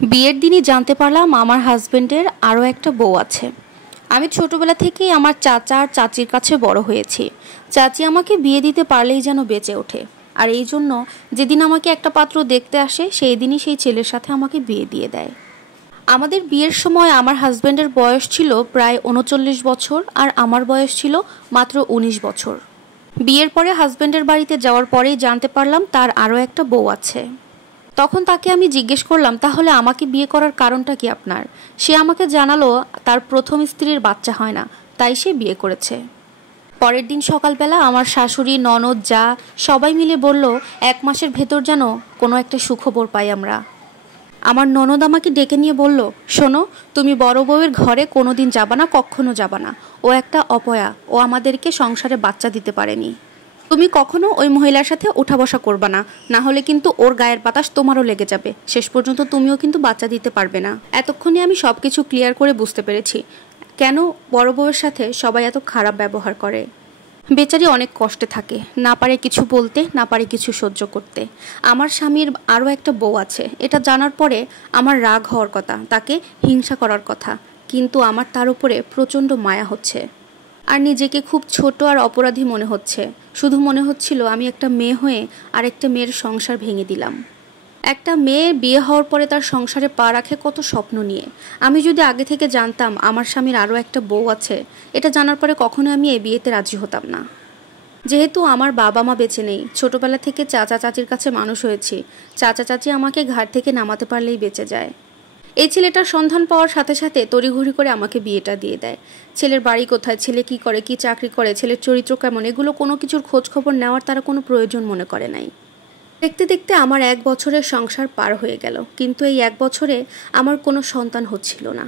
বিয়ের দিনই জানতে পারলাম আমার হাজবেন্ডের আরও একটা বউ আছে। আমি ছোটবেলা থেকেই আমার চাচা আর চাচির কাছে বড় হয়েছি। চাচি আমাকে বিয়ে দিতে পারলেই যেন বেঁচে ওঠে, আর এই জন্য যেদিন আমাকে একটা পাত্র দেখতে আসে সেই দিনই সেই ছেলের সাথে আমাকে বিয়ে দিয়ে দেয়। আমাদের বিয়ের সময় আমার হাজবেন্ডের বয়স ছিল প্রায় ৩৯ বছর আর আমার বয়স ছিল মাত্র ১৯ বছর। বিয়ের পরে হাজবেন্ডের বাড়িতে যাওয়ার পরেই জানতে পারলাম তার আরও একটা বউ আছে। তখন তাকে আমি জিজ্ঞেস করলাম, তাহলে আমাকে বিয়ে করার কারণটা কি আপনার? সে আমাকে জানালো তার প্রথম স্ত্রীর বাচ্চা হয় না, তাই সে বিয়ে করেছে। পরের দিন সকালবেলা আমার শাশুড়ি, ননদ, যা সবাই মিলে বলল ১ মাসের ভেতর যেন কোনো একটা সুখবর পাই আমরা। আমার ননদ আমাকে ডেকে নিয়ে বলল, শোনো, তুমি বড় বউয়ের ঘরে কোনোদিন যাবা না, কখনো যাবা না। ও একটা অপয়া, ও আমাদেরকে সংসারে বাচ্চা দিতে পারেনি। তুমি কখনো ওই মহিলার সাথে উঠা বসা করবা না, না হলে কিন্তু ওর গায়ের বাতাস তোমারও লেগে যাবে, শেষ পর্যন্ত তুমিও কিন্তু বাচ্চা দিতে পারবে না। এতক্ষণে আমি সবকিছু ক্লিয়ার করে বুঝতে পেরেছি কেন বড় বউয়ের সাথে সবাই এত খারাপ ব্যবহার করে। বেচারি অনেক কষ্টে থাকে, না পারে কিছু বলতে, না পারে কিছু সহ্য করতে। আমার স্বামীর আরও একটা বউ আছে, এটা জানার পরে আমার রাগ হওয়ার কথা, তাকে হিংসা করার কথা, কিন্তু আমার তার উপরে প্রচণ্ড মায়া হচ্ছে আর নিজেকে খুব ছোট আর অপরাধী মনে হচ্ছে। শুধু মনে হচ্ছিল আমি একটা মেয়ে হয়ে আরেকটা মেয়ের সংসার ভেঙে দিলাম। একটা মেয়ে বিয়ে হওয়ার পরে তার সংসারে পা রাখে কত স্বপ্ন নিয়ে। আমি যদি আগে থেকে জানতাম আমার স্বামীর আরও একটা বউ আছে, এটা জানার পরে কখনো আমি এই বিয়েতে রাজি হতাম না। যেহেতু আমার বাবা মা বেঁচে নেই, ছোটবেলা থেকে চাচা চাচির কাছে মানুষ হয়েছি, চাচা চাচি আমাকে ঘাট থেকে নামাতে পারলেই বেঁচে যায়। এই ছেলেটার সন্ধান পাওয়ার সাথে সাথে তড়িঘড়ি করে আমাকে বিয়েটা দিয়ে দেয়। ছেলের বাড়ি কোথায়, ছেলে কি করে, কি চাকরি করে, ছেলের চরিত্র কেমন, এগুলো কোনো কিছুর খোঁজ খবর নেওয়ার তারা কোনো প্রয়োজন মনে করে নাই। দেখতে দেখতে আমার ১ বছরের সংসার পার হয়ে গেল, কিন্তু এই ১ বছরে আমার কোনো সন্তান হচ্ছিল না।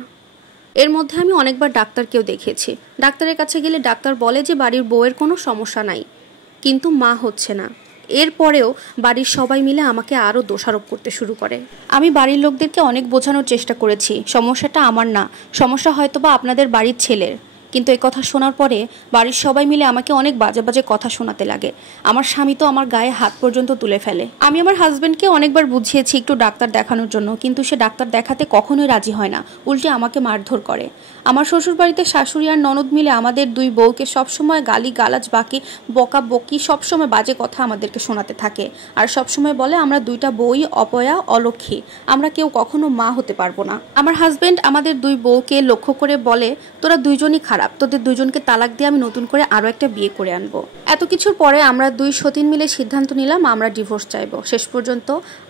এর মধ্যে আমি অনেকবার ডাক্তারকেও দেখিয়েছি। ডাক্তারের কাছে গেলে ডাক্তার বলে যে বাড়ির বউয়ের কোনো সমস্যা নাই, কিন্তু মা হচ্ছে না। এরপরেও বাড়ির সবাই মিলে আমাকে আরও দোষারোপ করতে শুরু করে। আমি বাড়ির লোকদেরকে অনেক বোঝানোর চেষ্টা করেছি সমস্যাটা আমার না, সমস্যা হয়তোবা আপনাদের বাড়ির ছেলের। কিন্তু এই কথা শোনার পরে বাড়ির সবাই মিলে আমাকে অনেক বাজে বাজে কথা শোনাতে লাগে। আমার স্বামী তো আমার গায়ে হাত পর্যন্ত তুলে ফেলে। আমি আমার হাজবেন্ডকে অনেকবার বুঝিয়েছি একটু ডাক্তার দেখানোর জন্য, কিন্তু সে ডাক্তার দেখাতে কখনোই রাজি হয় না, উল্টে আমাকে মারধর করে। আমার শ্বশুর বাড়িতে শাশুড়ি আর ননদ মিলে আমাদের ২ বউকে সবসময় গালি গালাজ, বাকি বকা বকি, সবসময় বাজে কথা আমাদেরকে শোনাতে থাকে। আর সবসময় বলে আমরা ২টা বউই অপয়া, অলক্ষী, আমরা কেউ কখনো মা হতে পারবো না। আমার হাজবেন্ড আমাদের ২ বউকে লক্ষ্য করে বলে, তোরা দুইজনই খারাপ, তোদের দুজনকে তালাক দিয়ে আমি নতুন করে আরও একটা বিয়ে করে আনবো। এত কিছুর পরে আমরা ২ সতীন মিলে সিদ্ধান্ত নিলাম আমরা ডিভোর্স চাইবো। শেষ পর্যন্ত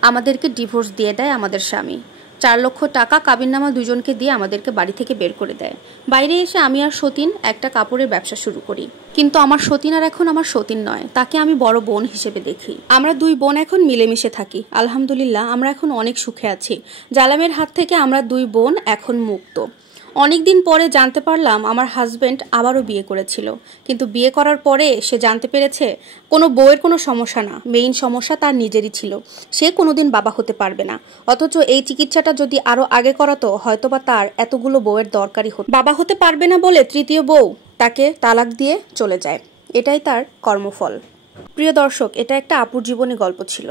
আমাদেরকে ডিভোর্স দিয়ে দেয় আমাদের স্বামী। ৪ লক্ষ টাকা কাবিননামা দুজনকে দিয়ে আমাদেরকে বাড়ি থেকে বের করে দেয়। বাইরে এসে আমি আর সতীন একটা কাপড়ের ব্যবসা শুরু করি, কিন্তু আমার সতীন আর এখন আমার সতীন নয়, তাকে আমি বড় বোন হিসেবে দেখি। আমরা ২ বোন এখন মিলেমিশে থাকি, আলহামদুলিল্লাহ আমরা এখন অনেক সুখে আছি। জালামের হাত থেকে আমরা ২ বোন এখন মুক্ত। অনেকদিন পরে জানতে পারলাম আমার হাজবেন্ড আবারও বিয়ে করেছিল, কিন্তু বিয়ে করার পরে সে জানতে পেরেছে কোনো বউয়ের কোনো সমস্যা না, মেইন সমস্যা তার নিজেরই ছিল। সে কোনোদিন বাবা হতে পারবে না, অথচ এই চিকিৎসাটা যদি আরও আগে করাতো হয়তোবা তার এতগুলো বউয়ের দরকারই হতো। বাবা হতে পারবে না বলে ৩য় বউ তাকে তালাক দিয়ে চলে যায়, এটাই তার কর্মফল। প্রিয় দর্শক, এটা একটা আপুর জীবনী গল্প ছিল।